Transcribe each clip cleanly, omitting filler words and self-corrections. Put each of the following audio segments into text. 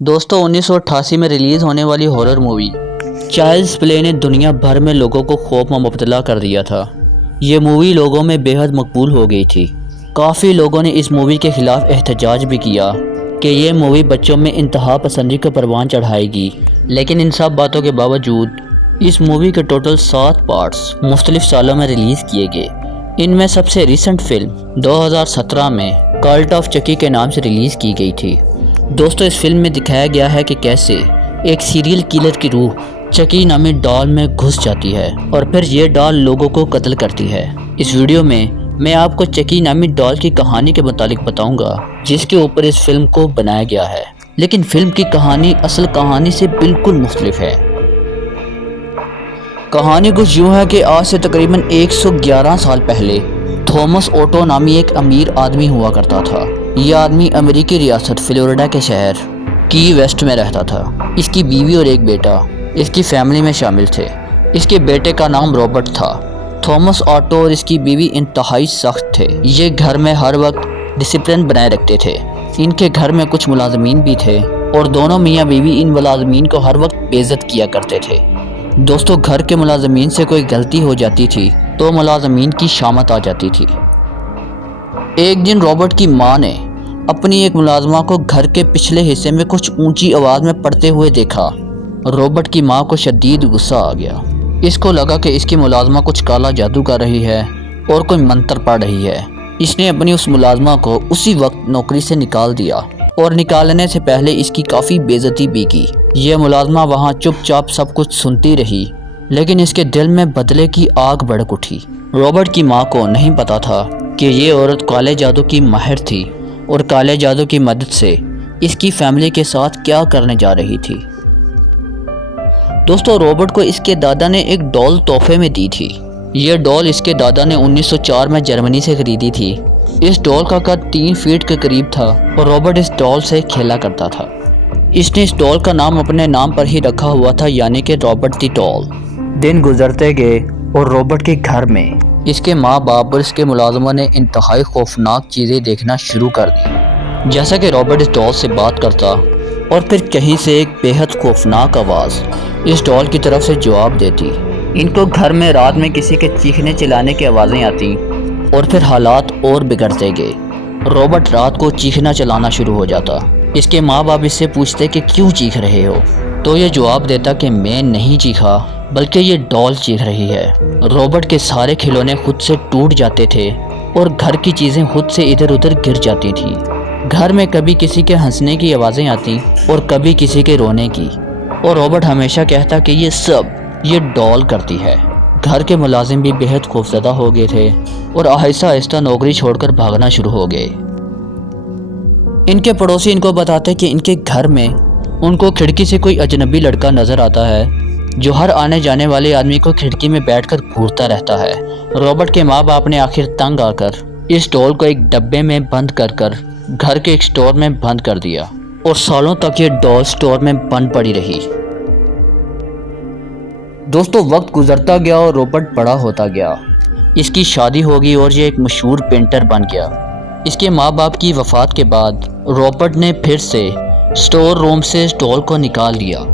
दोस्तों 1988 में रिलीज़ होने वाली हॉरर मूवी चाइल्ड्स प्ले ने दुनिया भर में लोगों को खौफ में मुब्तला कर दिया था। ये मूवी लोगों में बेहद मकबूल हो गई थी। काफ़ी लोगों ने इस मूवी के ख़िलाफ़ एहतजाज भी किया कि ये मूवी बच्चों में इंतहा पसंदी का परवान चढ़ाएगी। लेकिन इन सब बातों के बावजूद इस मूवी के टोटल 7 पार्ट्स मुख्तलिफ सालों में रिलीज़ किए गए। इनमें सबसे रिसेंट फिल्म 2017 में कल्ट ऑफ चकी के नाम से रिलीज़ की गई थी। दोस्तों इस फिल्म में दिखाया गया है कि कैसे एक सीरियल किलर की रूह चकी नामी डॉल में घुस जाती है और फिर ये डॉल लोगों को कत्ल करती है। इस वीडियो में मैं आपको चकी नामी डॉल की कहानी के मुतालिक बताऊंगा जिसके ऊपर इस फिल्म को बनाया गया है। लेकिन फिल्म की कहानी असल कहानी से बिल्कुल मुख्तलिफ है। कहानी कुछ यूँ है कि आज से तकरीबन 111 साल पहले थॉमस ओटो नामी एक अमीर आदमी हुआ करता था। यह आदमी अमेरिकी रियासत फ्लोरिडा के शहर की वेस्ट में रहता था। इसकी बीवी और एक बेटा इसकी फैमिली में शामिल थे। इसके बेटे का नाम रॉबर्ट था। थॉमस ओटो और इसकी बीवी इंतहाई सख्त थे। ये घर में हर वक्त डिसिप्लिन बनाए रखते थे। इनके घर में कुछ मुलाजमीन भी थे और दोनों मियाँ बीवी इन मुलाजमीन को हर वक्त बेइज्जत किया करते थे। दोस्तों घर के मुलाजमीन से कोई गलती हो जाती थी तो मुलाजमीन की शामत आ जाती थी। एक दिन रॉबर्ट की माँ ने अपनी एक मुलाजमा को घर के पिछले हिस्से में कुछ ऊंची आवाज़ में पढ़ते हुए देखा। रॉबर्ट की माँ को शदीद गुस्सा आ गया। इसको लगा कि इसकी मुलाजमा कुछ काला जादू कर रही है और कोई मंत्र पढ़ रही है। इसने अपनी उस मुलाजमा को उसी वक्त नौकरी से निकाल दिया और निकालने से पहले इसकी काफ़ी बेइज्जती भी की। यह मुलाजमा वहाँ चुपचाप सब कुछ सुनती रही, लेकिन इसके दिल में बदले की आग भड़क उठी। रॉबर्ट की माँ को नहीं पता था कि ये औरत काले जादू की माहिर थी और काले जादू की मदद से इसकी फैमिली के साथ क्या करने जा रही थी। दोस्तों रॉबर्ट को इसके दादा ने एक डॉल तोहफे में दी थी। यह डॉल इसके दादा ने 1904 में जर्मनी से खरीदी थी। इस डॉल का कद 3 फीट के करीब था और रॉबर्ट इस डॉल से खेला करता था। इसने इस डॉल का नाम अपने नाम पर ही रखा हुआ था, यानी कि रॉबर्ट द डॉल। दिन गुजरते गए और रॉबर्ट के घर में इसके माँ बाप और इसके मुलाजमा ने इंतहाई खौफनाक चीज़ें देखना शुरू कर दी। जैसा कि रॉबर्ट इस डॉल से बात करता और फिर कहीं से एक बेहद खौफनाक आवाज़ इस डॉल की तरफ से जवाब देती। इनको घर में रात में किसी के चीखने चिल्लाने की आवाज़ें आती और फिर हालात और बिगड़ते गए। रॉबर्ट रात को चीखना चिल्लाना शुरू हो जाता। इसके माँ बाप इससे पूछते कि क्यों चीख रहे हो, तो ये जवाब देता कि मैं नहीं चीखा बल्कि ये डॉल चीख रही है। रॉबर्ट के सारे खिलौने खुद से टूट जाते थे और घर की चीज़ें खुद से इधर उधर गिर जाती थी। घर में कभी किसी के हंसने की आवाज़ें आती और कभी किसी के रोने की, और रॉबर्ट हमेशा कहता कि ये सब ये डॉल करती है। घर के मुलाजिम भी बेहद खौफजदा हो गए थे और आहिस्ता आहिस्ता नौकरी छोड़कर भागना शुरू हो गए। इनके पड़ोसी इनको बताते कि इनके घर में उनको खिड़की से कोई अजनबी लड़का नज़र आता है जो हर आने जाने वाले आदमी को खिड़की में बैठकर घूरता रहता है। रॉबर्ट के माँ बाप ने आखिर तंग आकर इस डॉल को एक डब्बे में बंद कर घर के एक स्टोर में बंद कर दिया और सालों तक ये डॉल स्टोर में बंद पड़ी रही। दोस्तों वक्त गुजरता गया और रॉबर्ट बड़ा होता गया। इसकी शादी हो गई और ये एक मशहूर पेंटर बन गया। इसके माँ बाप की वफ़ात के बाद रॉबर्ट ने फिर से स्टोर रूम से इस डॉल को निकाल दिया।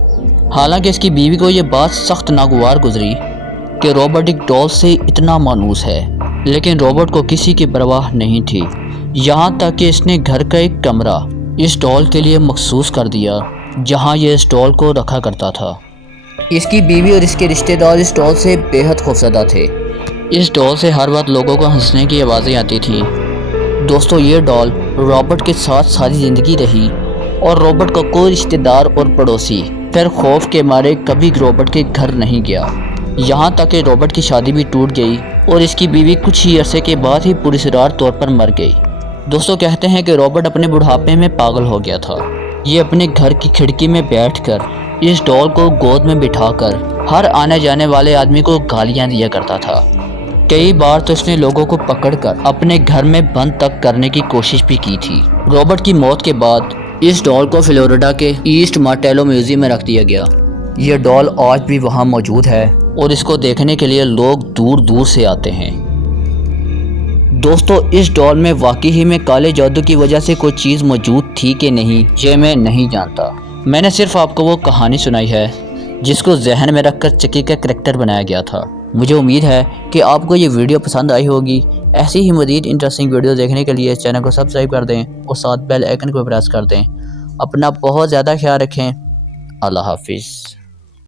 हालांकि इसकी बीवी को ये बात सख्त नागवार गुजरी कि रॉबर्ट एक डॉल से इतना मानूस है, लेकिन रॉबर्ट को किसी की परवाह नहीं थी। यहाँ तक कि इसने घर का एक कमरा इस डॉल के लिए मखसूस कर दिया जहाँ ये इस डॉल को रखा करता था। इसकी बीवी और इसके रिश्तेदार इस डॉल से बेहद खौफजदा थे। इस डॉल से हर वक्त लोगों को हंसने की आवाज़ें आती थी। दोस्तों ये डॉल रॉबर्ट के साथ सारी ज़िंदगी रही और रॉबर्ट का कोई रिश्तेदार और पड़ोसी फिर खौफ के मारे कभी रॉबर्ट के घर नहीं गया। यहाँ तक कि रॉबर्ट की शादी भी टूट गई और इसकी बीवी कुछ ही अरसे के बाद ही पुरस्कार तौर पर मर गई। दोस्तों कहते हैं कि रॉबर्ट अपने बुढ़ापे में पागल हो गया था। ये अपने घर की खिड़की में बैठकर इस डॉल को गोद में बिठाकर हर आने जाने वाले आदमी को गालियाँ दिया करता था। कई बार तो इसने लोगों को पकड़कर अपने घर में बंद तक करने की कोशिश भी की थी। रॉबर्ट की मौत के बाद इस डॉल को फ्लोरिडा के ईस्ट मार्टेलो म्यूजियम में रख दिया गया। यह डॉल आज भी वहां मौजूद है और इसको देखने के लिए लोग दूर दूर से आते हैं। दोस्तों इस डॉल में वाकई ही में काले जादू की वजह से कोई चीज़ मौजूद थी कि नहीं ये मैं नहीं जानता, میں نے صرف آپ کو وہ کہانی سنائی ہے جس کو ذہن میں رکھ کر چکی کا کریکٹر بنایا گیا تھا۔ مجھے امید ہے کہ آپ کو یہ ویڈیو پسند آئی ہوگی۔ ایسی ہی مزید انٹرسٹنگ ویڈیو دیکھنے کے لیے چینل کو سبسکرائب کر دیں اور ساتھ بیل آئیکن کو پریس کر دیں۔ اپنا بہت زیادہ خیال رکھیں۔ اللہ حافظ۔